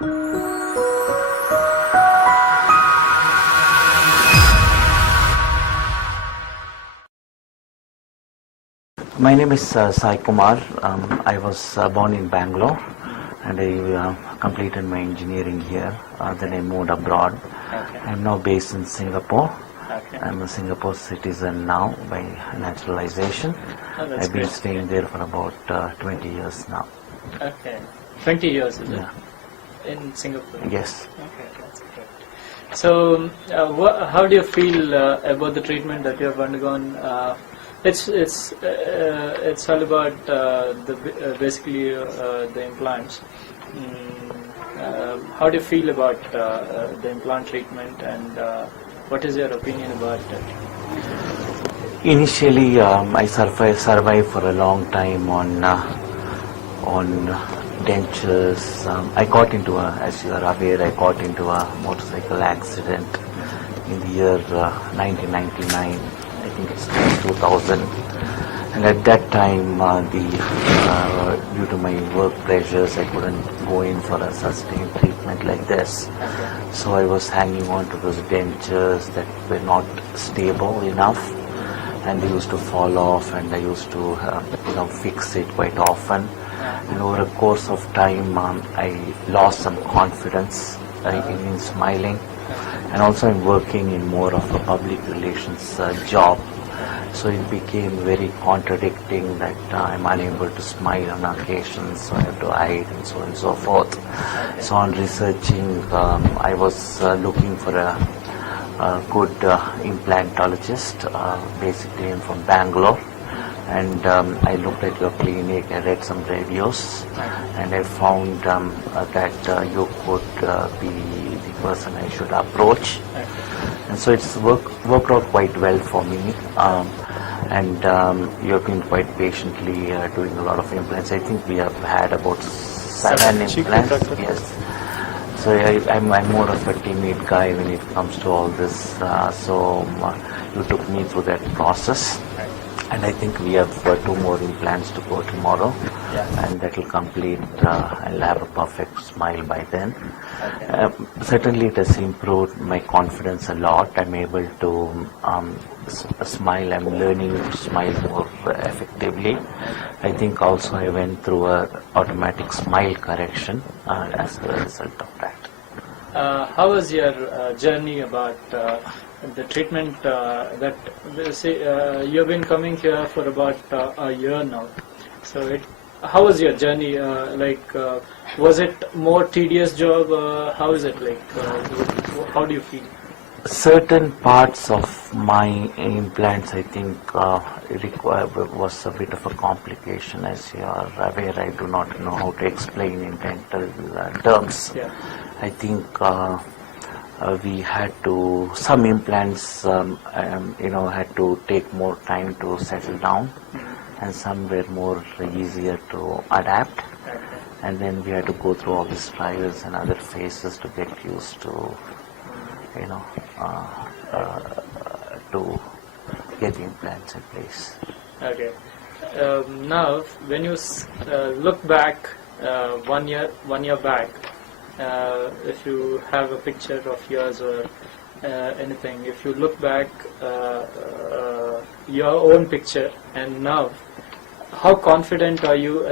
My name is Sai Kumar. I was born in Bangalore and I completed my engineering here. Then I moved abroad. Okay. I'm now based in Singapore. Okay. I'm a Singapore citizen now by naturalization. Oh, that's I've been great. staying there for about 20 years now. Okay. 20 years, is Yeah. it? In Singapore? Yes. Okay, that's great. So, how do you feel about the treatment that you have undergone? It's all about basically the implants. How do you feel about the implant treatment, and what is your opinion about it? Initially, I survived for a long time on dentures. I got into as you are aware, I got into a motorcycle accident in the year 1999. I think it's 2000. And at that time, due to my work pressures, I couldn't go in for a sustained treatment like this. Okay. So I was hanging on to those dentures that were not stable enough, and they used to fall off, and I used to fix it quite often. And over a course of time, I lost some confidence in smiling, and also I'm working in more of a public relations job. So it became very contradicting that I'm unable to smile on occasions, so I have to hide and so on and so forth. So on researching, I was looking for a good implantologist. Basically, I'm from Bangalore, and I looked at your clinic. I read some reviews, and I found that you could be the person I should approach. And so it's worked out quite well for me. And you have been quite patiently doing a lot of implants. I think we have had about 7 implants. Yes. So I'm more of a timid guy when it comes to all this. So you took me through that process. And I think we have 2 more implants to go tomorrow, and that will complete. I'll have a perfect smile by then. Certainly, it has improved my confidence a lot. I'm able to smile. I'm learning to smile more effectively. I think also I went through a automatic smile correction as a result of that. How was your journey about the treatment that you've been coming here for about a year now? So how was your journey? Was it more tedious job? How is it like? How do you feel? Certain parts of my implants, I think, was a bit of a complication. As you are aware, I do not know how to explain in dental terms. Yeah. I think we had to, some implants, had to take more time to settle down, and some were more easier to adapt. Okay. And then we had to go through all these trials and other phases to get used to, to get the implants in place. Okay. Now, when you look back 1 year back, if you have a picture of yours or anything, if you look back your own picture and now, how confident are you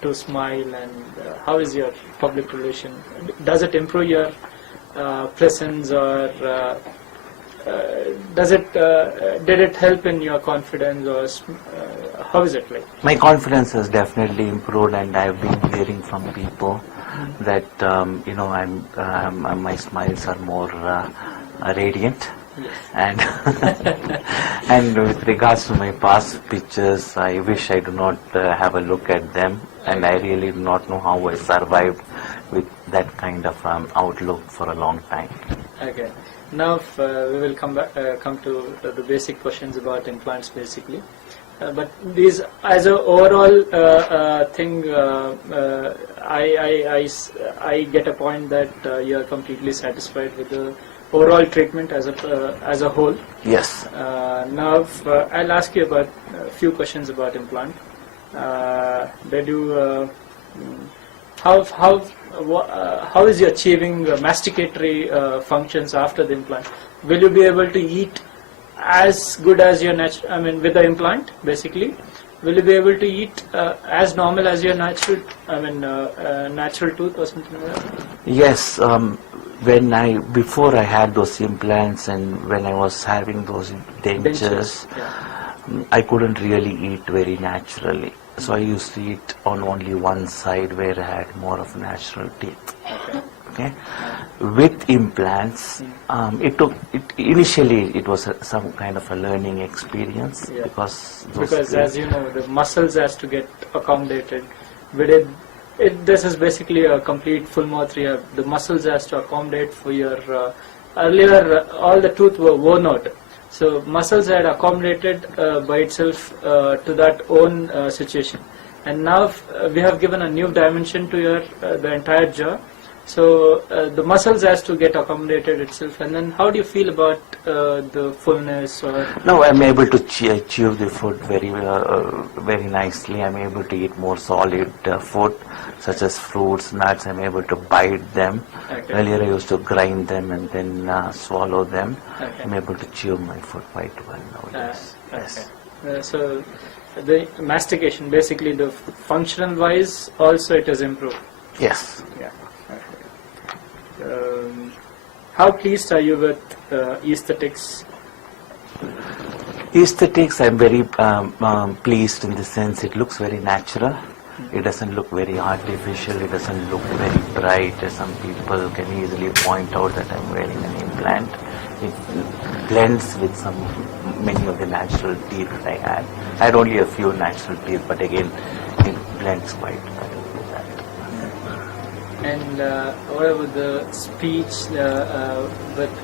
to smile, and how is your public relation? Does it improve your presence, or did it help in your confidence, or how is it like? My confidence has definitely improved, and I've been hearing from people that my smiles are more radiant. Yes. And and with regards to my past pictures, I wish I do not have a look at them, and I really do not know how I survived with that kind of outlook for a long time. Okay. Now we will come to the basic questions about implants, basically. But these, as an overall thing, I get a point that you are completely satisfied with the overall treatment as a whole. Yes. Now I'll ask you about a few questions about implant. How how is you achieving masticatory functions after the implant? Will you be able to eat as good as your with the implant, basically? Will you be able to eat as normal as your natural, natural tooth or something like that? Yes, before I had those implants and when I was having those dentures, I couldn't really eat very naturally. So I used to eat on only one side where I had more of natural teeth. Okay. With implants, initially it was some kind of a learning experience because as you know, the muscles has to get accommodated. This is basically a complete full mouth rehab. The muscles has to accommodate for your earlier all the tooth were worn out. So muscles had accommodated by itself to that own situation, and now we have given a new dimension to your the entire jaw. So the muscles has to get accommodated itself. And then how do you feel about the fullness? Or no, I'm able to chew the food very nicely. I'm able to eat more solid food such as fruits, nuts. I'm able to bite them. Okay. Earlier I used to grind them and then swallow them. Okay. I'm able to chew my food quite well nowadays. Yes. So the mastication, basically the functional wise, also it has improved. Yes. Yeah. How pleased are you with aesthetics? Aesthetics, I'm very pleased in the sense it looks very natural. It doesn't look very artificial. It doesn't look very bright. Some people can easily point out that I'm wearing an implant. It blends with many of the natural teeth that I had. I had only a few natural teeth, but again, it blends quite well with that. And whatever the speech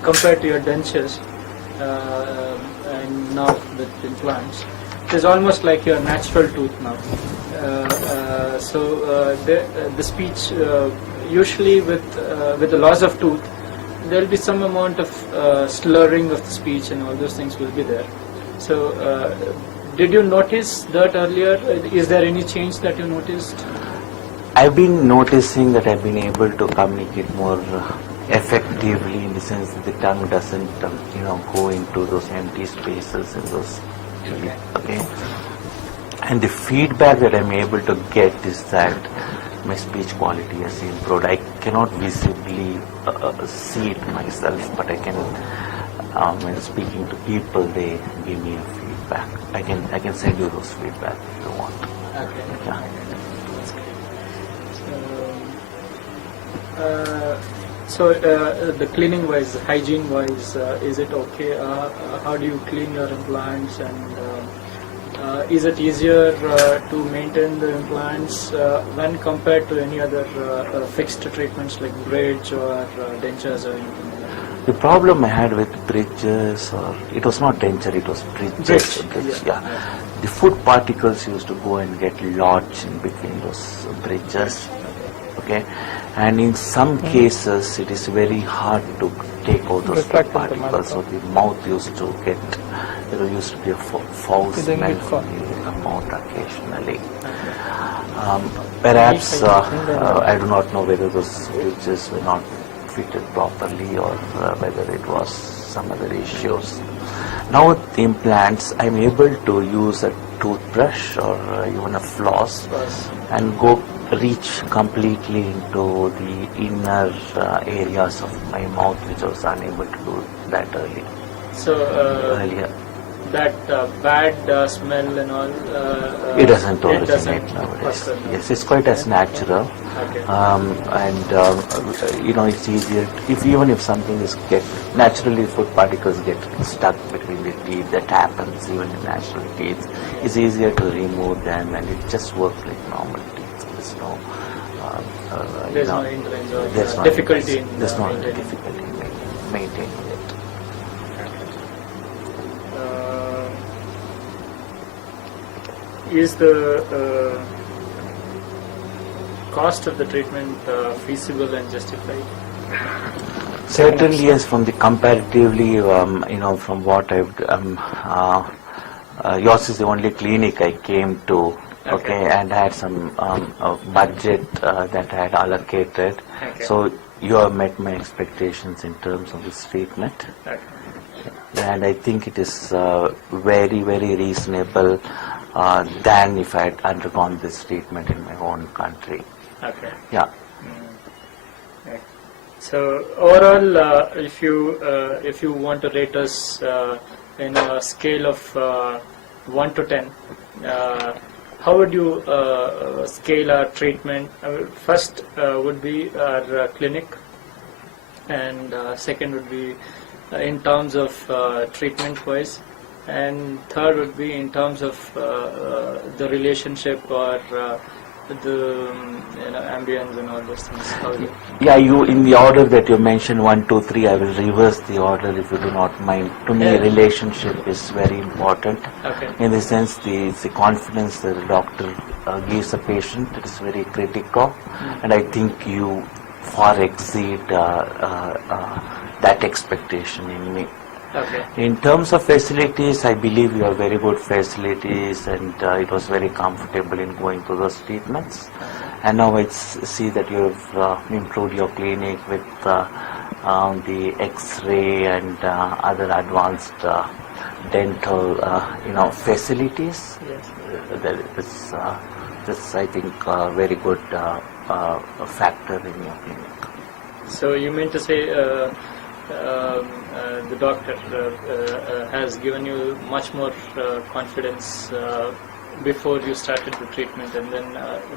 compared to your dentures and now with implants, it is almost like your natural tooth now. So the speech usually with the loss of tooth, there will be some amount of slurring of the speech and all those things will be there. So did you notice that earlier? Is there any change that you noticed? I've been noticing that I've been able to communicate more effectively in the sense that the tongue doesn't, go into those empty spaces in those. Okay. And the feedback that I'm able to get is that my speech quality has improved. I cannot visibly see it myself, but I can, when speaking to people, they give me a feedback. I can send you those feedback if you want. Okay. Yeah. So the cleaning wise, hygiene wise, is it okay? How do you clean your implants, and is it easier to maintain the implants when compared to any other fixed treatments like bridge or dentures or anything like that? The problem I had with bridges, or it was not denture, it was bridges. Yeah. The food particles used to go and get lodged in between those bridges. Okay, and in some cases it is very hard to take out those food particles. So the mouth used to get, there used to be a foul smell from the mouth occasionally. Perhaps I do not know whether those bridges were not fitted properly or whether it was some other issues. Now with the implants, I'm able to use a toothbrush or even a floss and reach completely into the inner areas of my mouth, which I was unable to do that earlier. So that bad smell and all, it doesn't originate nowadays. Yes, it's quite as natural. Okay. It's easier even if something is naturally food particles get stuck between the teeth. That happens even in natural teeth. It's easier to remove them, and it just works like normal teeth. There's no hindrance or difficulty in maintaining it. Is the cost of the treatment feasible and justified? Certainly, yes. From the comparatively, from what I've, yours is the only clinic I came to Okay, and I had some budget that I had allocated. Okay. So you have met my expectations in terms of this treatment. Okay. And I think it is very, very reasonable than if I had undergone this treatment in my own country. Okay. Yeah. Okay. So overall, if you want to rate us in a scale of 1 to 10, how would you scale our treatment? First would be our clinic, and second would be in terms of treatment wise, and third would be in terms of the relationship or the ambience and all those things. How do you? Yeah, you in the order that you mentioned 1, 2, 3. I will reverse the order if you do not mind. To me, Yeah. relationship is very important. Okay. In the sense, the confidence that the doctor gives a patient is very critical, and I think you far exceed that expectation in me. Okay. In terms of facilities, I believe you have very good facilities, and it was very comfortable in going to those treatments. And now I see that you have improved your clinic with the X-ray and other advanced dental, facilities. Yes. This I think very good factor in your clinic. So you mean to say the doctor has given you much more confidence before you started the treatment, and then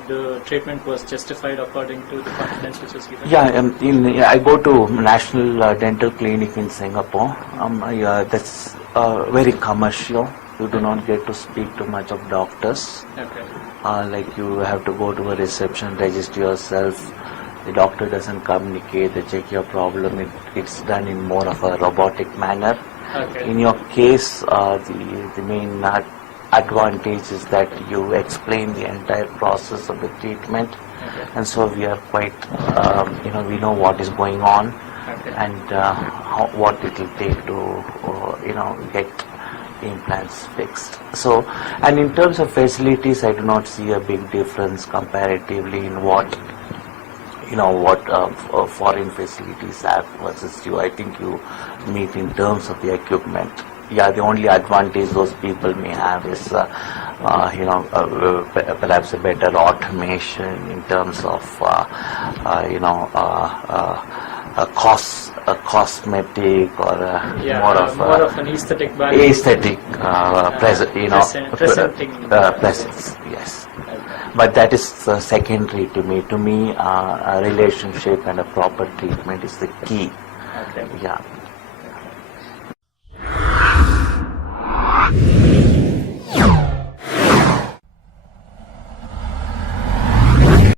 the treatment was justified according to the confidence which was given? Yeah, I go to National Dental Clinic in Singapore. That's very commercial. You do not get to speak to much of doctors. Okay. Like you have to go to a reception, register yourself. The doctor doesn't communicate, they check your problem. It's done in more of a robotic manner. Okay. In your case, the main advantage is that you explain the entire process of the treatment, Okay. and so we are quite, we know what is going on, Okay. and what it will take to, get implants fixed. So, and in terms of facilities, I do not see a big difference comparatively in what foreign facilities have versus you. I think you meet in terms of the equipment. Yeah, the only advantage those people may have is, perhaps a better automation in terms of, a cosmetic or more of an aesthetic value. aesthetic Presenting. presence. Yes. But that is secondary to me. To me, a relationship and a proper treatment is the key. Okay. Yeah.